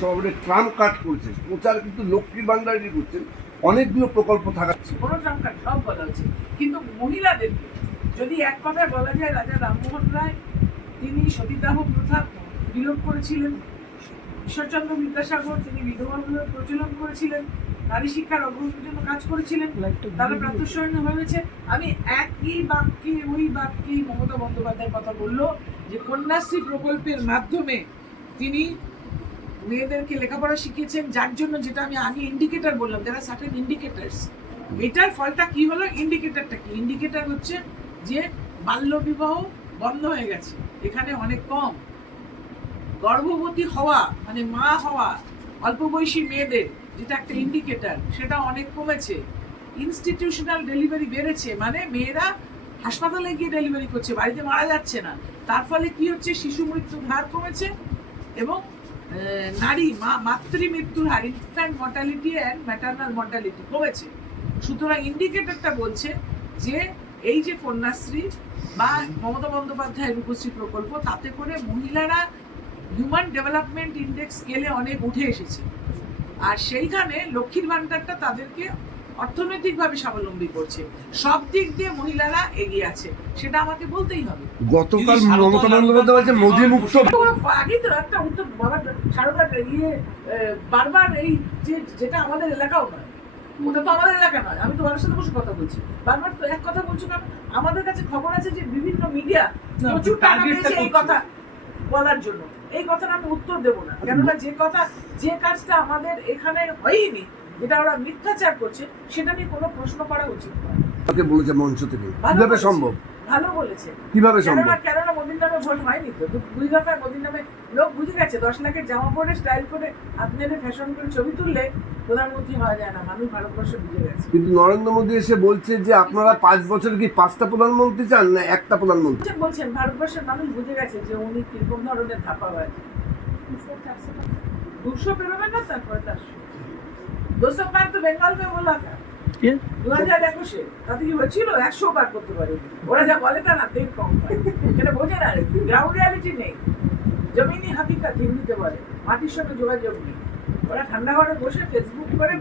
শহরে ট্রাম কাট করেছেন প্রচার কিন্তু লক্ষ্মীর ভান্ডারই করছেন, অনেকগুলো প্রকল্প থাকাচ্ছে। কোনো সংখ্যা সব বলা হচ্ছে। কিন্তু মহিলাদেরকে যদি এক কথায় বলা যায়, রাজা রামমোহন রায়, তিনি সতীদাহ প্রথা বিলোপ করেছিলেন। ঈশ্বরচন্দ্র বিদ্যাসাগর, তিনি বিধবা বিবাহ প্রচলন করেছিলেন। নারী শিক্ষার অগ্রগতির জন্য কাজ করেছিলেন। তারা প্রাতঃস্মরণীয় হয়েছে। আমি একই বাক্যে, ওই বাক্যেই মমতা বন্দ্যোপাধ্যায়ের কথা বলল যে, কন্যাশ্রী প্রকল্পের মাধ্যমে তিনি মেয়েদেরকে লেখাপড়া শিখিয়েছেন, যার জন্য যেটা আমি আগে ইন্ডিকেটার বললাম যারা সার্টেন ইন্ডিকেটার্স এটার ফলটা কি হলো? ইন্ডিকেটারটা কি? ইন্ডিকেটার হচ্ছে যে বাল্যবিবাহ বন্ধ হয়ে গেছে, এখানে অনেক কম। গর্ভবতী হওয়া মানে মা হওয়া, অল্প বয়সী মেয়েদের যেটা একটা ইন্ডিকেটার সেটা অনেক কমেছে। ইনস্টিটিউশনাল ডেলিভারি বেড়েছে মানে মেয়েরা হাসপাতালে গিয়ে ডেলিভারি করছে, বাড়িতে মারা যাচ্ছে না। তার ফলে কি হচ্ছে? শিশু মৃত্যুর হার কমেছে এবং নারী মা মাতৃ মৃত্যুর হার infant mortality and maternal mortality কমেছে। সুতরাং ইন্ডিকেটরটা বলছে যে এই যে কন্যাশ্রী বা মমতা বন্দ্যোপাধ্যায়ের রূপশ্রী প্রকল্প তাতে করে মহিলারা হিউম্যান ডেভেলপমেন্ট ইন্ডেক্স স্কেলে অনেক উঠে এসেছে। আর সেইখানে লক্ষ্মীর ভান্ডারটা তাদেরকে অর্থনৈতিকভাবে স্বাবলম্বী করছে। সব দিক দিয়ে মহিলারা এগিয়ে আছে সেটা আমাকে বলতেই হবে। গতকাল মমতা বন্দ্যোপাধ্যায় বলছে মোদী মুক্ত আগে তো একটা উত্তর বাবা সারদা ইয়ে বারবার এই যে যেটা আমাদের এলাকাও নয়। ওটা তো আমাদের এলাকা নয়। আমি তো বাবার সাথে বসে কথা বলছি। বারবার তো এক কথা বলছো কেন আমাদের কাছে খবর আছে যে বিভিন্ন মিডিয়া প্রচুর টাকা পেয়েছে এই কথা বলার জন্য। এই কথাটা আমি উত্তর দেবো না। কেননা যে কথা যে কাজটা আমাদের এখানে হয়নি যেটা ওরা মিথ্যাচার করছে সেটা নিয়ে কোনো প্রশ্ন করা উচিত নয়। তাকে বলেছে মঞ্চ থেকে? ভালো কীভাবে সম্ভব? ভালো বলেছে। কীভাবে সম্ভব? কেননা মোদির নামে ভোট হয়নি তো। দুই দফায় মোদির নামে লোক বুঝে গেছে। দশ লাখের জামা পরে স্টাইল করে নেড়ে ফ্যাশন করে ছবি তুললে প্রধানমন্ত্রী হওয়া যায় না। মানুষ ভারতবর্ষে বুঝে গেছে। কিন্তু নরেন্দ্র মোদী এসে বলছে যে আপনারা পাঁচ বছর কি পাঁচটা প্রধানমন্ত্রী চান না একটা প্রধানমন্ত্রী? বলছেন- ভারতবর্ষের মানুষ বুঝে গেছে যে উনি কীরকম ধরনের থাপা হয় দুশো পেরোবে না তারপরে তার পার তো বেঙ্গল বলা था দু হাজার একুশে। তাতে কি হয়েছিল? একশো পার করতে পারে। ওরা যা বলে তা না কম এটা বোঝে না গ্রাউন্ড রিয়ালিটি নেই। জমিনি হাকিকাত হিন্দিতে বলে। মাটির সঙ্গে যোগাযোগ নেই। ওরা ঠান্ডা ঘরে বসে ফেসবুক করে